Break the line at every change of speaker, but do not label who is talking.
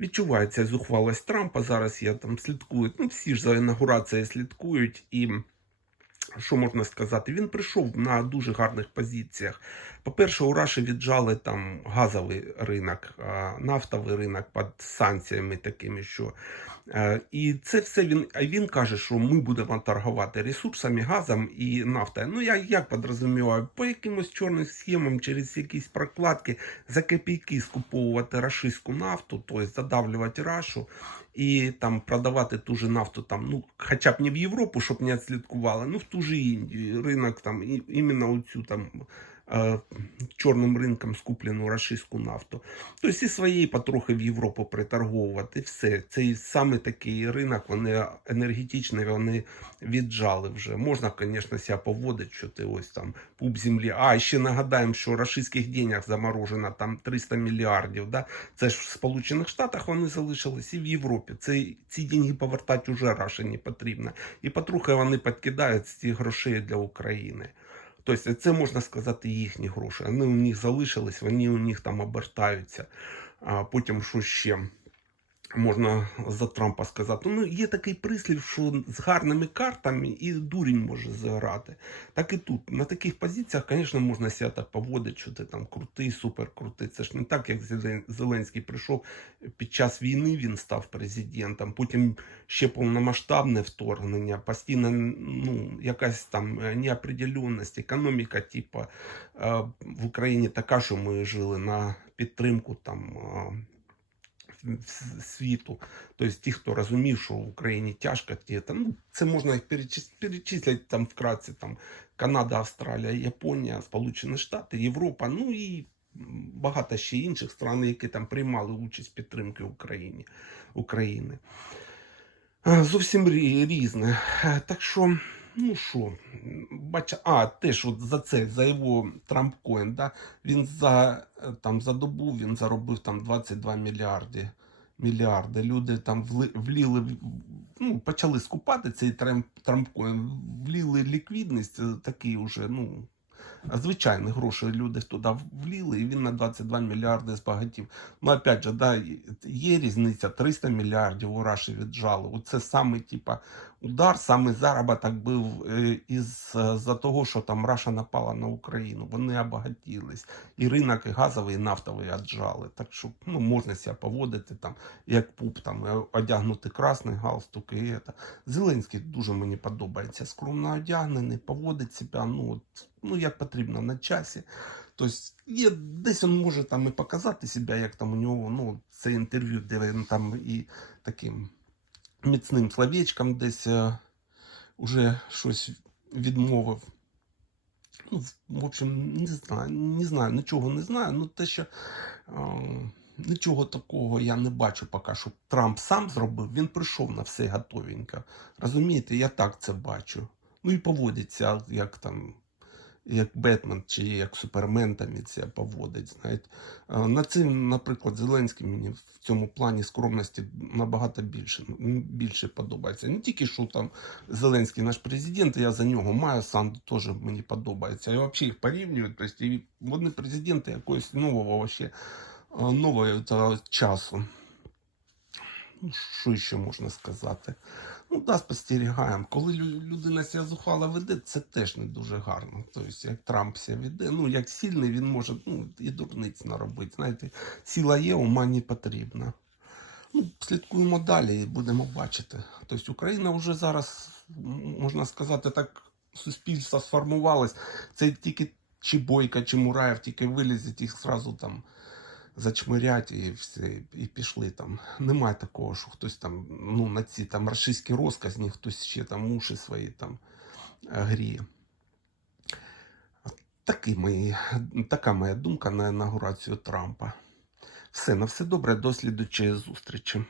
відчувається зухвалость Трампа. Зараз я там слідкую. Ну, всі ж за інаугурацією слідкують і. Що можна сказати? Він прийшов на дуже гарних позиціях. По-перше, у Раші віджали там газовий ринок, нафтовий ринок під санкціями такими, що е, і це все він. Він каже, що ми будемо торгувати ресурсами, газом і нафтою. Ну я як подрозуміваю, по якимось чорним схемам, через якісь прокладки за копійки скуповувати рашистську нафту, тобто задавлювати рашу і там продавати ту же нафту, там, ну, хоча б не в Європу, щоб не відслідкували, ну в ту же Індію, ринок там, і, іменно оцю там чорним ринком скуплену рашистську нафту. Тобто і своєї потрохи в Європу приторговувати. Все. Цей саме такий ринок, вони енергетичний, вони віджали вже. Можна, звісно, себе поводити, що ти ось там пуп землі. А ще нагадаємо, що рашистських денег заморожено там 300 мільярдів. Да? Це ж в Сполучених Штатах вони залишились і в Європі. Це, ці деньги повертати вже Раші не потрібно. І потрохи вони підкидають ці грошей для України. Тобто це можна сказати їхні гроші. Вони у них залишились, вони у них там обертаються. А потім що ще можна за Трампа сказати? Ну, є такий прислів, що з гарними картами і дурень може зіграти. Так і тут. На таких позиціях, звісно, можна себе так поводити, що ти там крутий, суперкрутий. Це ж не так, як Зелен- Зеленський прийшов під час війни, він став президентом. Потім ще повномасштабне вторгнення, постійно ну, якась там е, неопределенність, економіка, типу, е, в Україні така, що ми жили на підтримку там. Світу. Тобто ті, хто розумів, що в Україні тяжко, ті, там, ну, це можна їх перечис- перечислити там вкратце, там, Канада, Австралія, Японія, Сполучені Штати, Європа, ну і багато ще інших стран, які там приймали участь підтримки Україні, України. Е, Зовсім різне. Е, Так що, ну що, бача, а, теж от за це, за його Трампкоін, да, він за, е, там, за добу він заробив там 22 мільярди. Мільярди. Люди там вліли, ну, почали скупати цей Трамп, Трампкоін, вліли ліквідність, е, такий уже, ну, звичайні гроші люди туди вліли, і він на 22 мільярди збагатів. Ну, опять же, да, є різниця 300 мільярдів у Раші віджали. Оце саме, типа, удар, саме заробіток був е, із е, того, що там Раша напала на Україну. Вони обагатілись. І ринок, і газовий, і нафтовий віджали. Так що ну, можна себе поводити там, як пуп, там, одягнути красний галстук. І це. Зеленський дуже мені подобається. Скромно одягнений, поводить себе, ну, от, ну як потрібно на часі. Тобто є, десь він може там і показати себе, як там у нього ну, це інтерв'ю, де він там і таким міцним словечком десь е, уже щось відмовив. Ну, в- общем, не знаю, не знаю, нічого не знаю. Ну, те, що е, нічого такого я не бачу поки, що Трамп сам зробив, він прийшов на все готовенько. Розумієте, я так це бачу. Ну і поводиться, як там, як Бетмен чи як Супермен там і поводить. Знаєте. На цим, наприклад, Зеленський мені в цьому плані скромності набагато більше, більше подобається. Не тільки що там Зеленський наш президент, я за нього маю Санду теж мені подобається. Я взагалі їх порівнюю. Тобто, вони президенти якогось нового вообще, нового часу. Ну, що ще можна сказати? Ну, да, спостерігаємо. Коли людина себе зухвало веде, це теж не дуже гарно. Тобто, як Трамп себе веде, ну, як сильний, він може ну, і дурниць наробити. Знаєте, сила є, ума не потрібна. Ну, слідкуємо далі і будемо бачити. Тобто Україна вже зараз, можна сказати, так суспільство сформувалось. Це тільки чи Бойка, чи Мураєв тільки вилізуть, їх зразу там зачмирять і все, і пішли там. Немає такого, що хтось там, ну, на ці там рашистські розказні, хтось ще там уші свої там е, гріє. Такий мої, така моя думка на інаугурацію Трампа. Все, на все добре, до слідучої зустрічі.